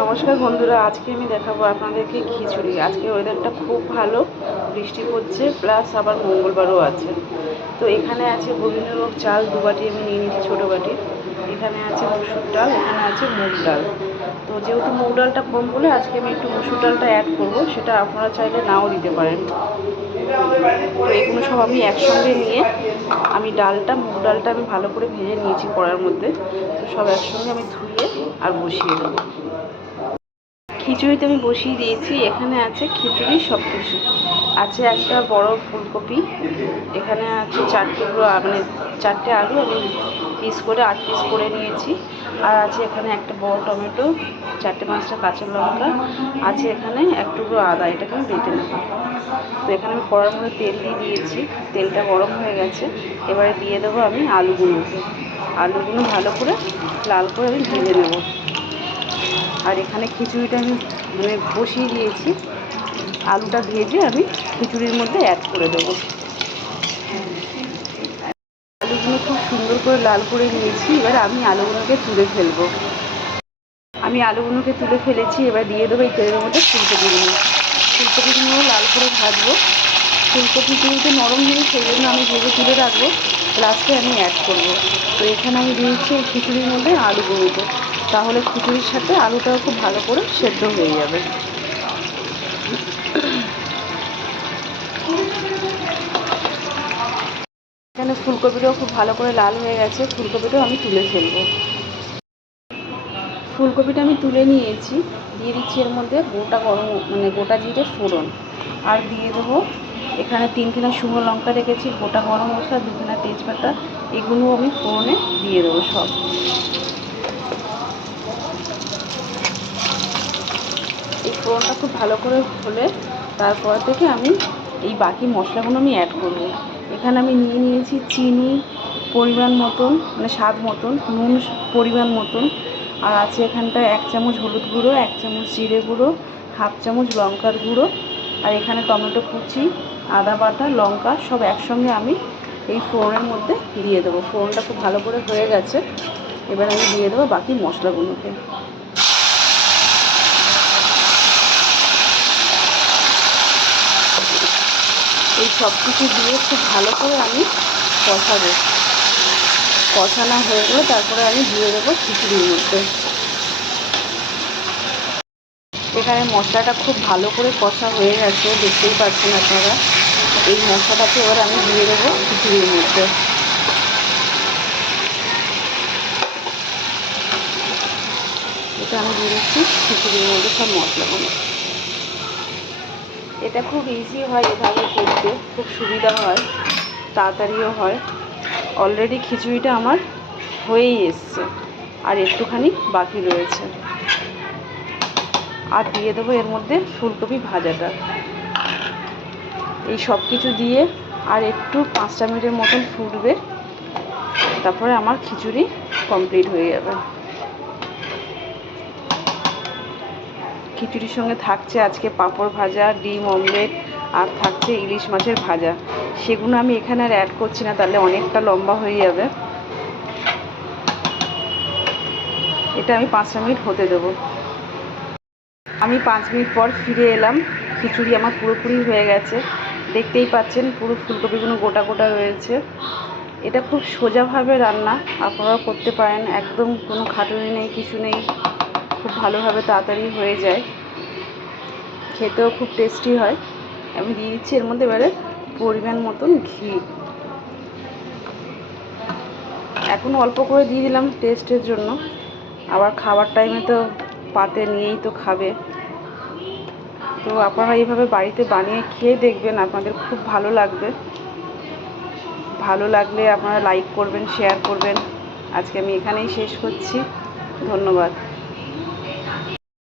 নমস্কার বন্ধুরা, আজকে আমি দেখাবো আপনাদেরকে খিচুড়ি। আজকে ওয়েদারটা খুব ভালো, বৃষ্টি পড়ছে, প্লাস আবার মঙ্গলবারও আছে। তো এখানে আছে গোবিন্দভোগ চাল 2 বাটি আমি নিয়ে নিচ্ছি, ছোটো বাটি। এখানে আছে মসুর ডাল, এখানে আছে মুগ ডাল। তো যেহেতু মুগ ডালটা কম বলে আজকে আমি একটু মসুর ডালটা অ্যাড করবো, সেটা আপনারা চাইলে নাও দিতে পারেন। তো এগুলো সব আমি একসঙ্গে নিয়ে আমি মুগ ডালটা আমি ভালো করে ভেজে নিয়েছি কড়ার মধ্যে। তো সব একসঙ্গে আমি ধুয়ে আর বসিয়ে দেবো। খিচুড়িতে আমি বসিয়ে দিয়েছি। এখানে আছে খিচুড়ি সব কিছু আছে। একটা বড় ফুলকপি, এখানে আছে 4 টুকরো, মানে 4টে আলু আমি 8 পিস করে নিয়েছি। আর আছে এখানে একটা বড় টমেটো, 4টে-5টা কাঁচা লঙ্কা আছে, এখানে 1 টুকরো আদা, এটাকে আমি বেটে নেব। তো এখানে আমি কড়ার মধ্যে তেল দিয়ে দিয়েছি, তেলটা গরম হয়ে গেছে। এবারে দিয়ে দেবো আমি আলুগুলো ভালো করে লাল করে আমি ভেজে নেব। আর এখানে খিচুড়িটা আমি বসিয়ে দিয়েছি, আলুটা ভেজে আমি খিচুড়ির মধ্যে অ্যাড করে দেবো। আলুগুলো খুব সুন্দর করে লাল করে নিয়েছি। এবার আমি আলুগুলোকে তুলে ফেলবো। তুলে ফেলেছি। এবার দিয়ে দেবো এই তেলের মধ্যে ফুলকপিগুলো লাল করে ভাজবো। ফুলকপি কিন্তু নরম নেই, সেই জন্য আমি ভেজে তুলে রাখবো, লাস্টে আমি অ্যাড করবো। তো এখানে আমি দিয়েছি এই খিচুড়ির মধ্যে আলুগুলোকে, তাহলে খিচুড়ির সাথে আলুটাও খুব ভালো করে সেদ্ধ হয়ে যাবে। এখানে ফুলকপিটাও খুব ভালো করে লাল হয়ে গেছে, ফুলকপিটাও আমি তুলে ফেলবো। ফুলকপিটা আমি তুলে নিয়েছি। দিয়ে দিচ্ছি এর মধ্যে গোটা জিরে ফোড়ন, আর দিয়ে দেবো এখানে 3খানা শুকনো লঙ্কা রেখেছি, গোটা গরম মশলা, 2খানা তেজপাতা, এগুলো আমি ফোড়নে দিয়ে দেবো সব। এই ফোড়নটা খুব ভালো করে হলে তারপর থেকে আমি এই বাকি মশলাগুলো আমি অ্যাড করব। এখানে আমি নিয়ে নিয়েছি চিনি পরিমাণ মতন, স্বাদ মতন, নুন পরিমাণ মতন, আর আছে এখানটায় 1 চামচ হলুদ গুঁড়ো, 1 চামচ জিরে গুঁড়ো, 1/2 চামচ লঙ্কার গুঁড়ো, আর এখানে টমেটো কুচি, আদা বাটা, লঙ্কা সব একসঙ্গে আমি এই ফোড়নের মধ্যে দিয়ে দেবো। ফোড়নটা খুব ভালো করে হয়ে গেছে। এবার আমি দিয়ে দেবো বাকি মশলাগুলোকে। এই সব কিছু দিয়ে খুব ভালো করে আমি কষাবো। কষানো হয়ে গেলে তারপরে আমি দিয়ে দেবো খিচুড়ির মধ্যে। এখানে মশলাটা খুব ভালো করে কষা হয়ে গেছে, দেখতেই পাচ্ছেন আপনারা। এই মশলাটাকে এবার আমি দিয়ে দেবো খিচুড়ির মধ্যে। এটা আমি দিয়ে দিচ্ছি খিচুড়ির মধ্যে সব মশলাগুলো। এটা খুব ইজি হয়, এভাবে করতে খুব সুবিধা হয়, তাড়াতাড়িও হয়। অলরেডি খিচুড়িটা আমার হয়েই এসছে, আর একটুখানি বাকি রয়েছে। আর দিয়ে দেবো এর মধ্যে ফুলকপি ভাজাটা। এই সব কিছু দিয়ে আর একটু 5টা মিনিটের মতন ফুটবে, তারপরে আমার খিচুড়ি কমপ্লিট হয়ে যাবে। খিচুড়ির সঙ্গে থাকছে আজকে পাঁপড় ভাজা, ডিম অমলেট, আর থাকছে ইলিশ মাছের ভাজা। সেগুলো আমি এখানে আর অ্যাড করছি না, তাহলে অনেকটা লম্বা হয়ে যাবে। এটা আমি 5টা মিনিট হতে দেবো। আমি 5 মিনিট পর ফিরে এলাম। খিচুড়ি আমার পুরোপুরি হয়ে গেছে, দেখতেই পাচ্ছেন পুরো ফুলকপিগুলো গোটা গোটা রয়েছে। এটা খুব সোজাভাবে রান্না, আপনারাও করতে পারেন, একদম কোনো খাটুনি নেই, কিছু নেই, খুব ভালোভাবে তাড়াতাড়ি হয়ে যায়, খেতেও খুব টেস্টি হয়। আমি দিয়ে দিচ্ছি এর মধ্যে এবারে পরিমাণ মতন ঘি। এখন অল্প করে দিয়ে দিলাম টেস্টের জন্য, আবার খাবার টাইমে তো পাতে নিয়েই তো খাবে। তো আপনারা এইভাবে বাড়িতে বানিয়ে খেয়ে দেখবেন, আপনাদের খুব ভালো লাগবে। ভালো লাগলে আপনারা লাইক করবেন, শেয়ার করবেন। আজকে আমি এখানেই শেষ করছি। ধন্যবাদ।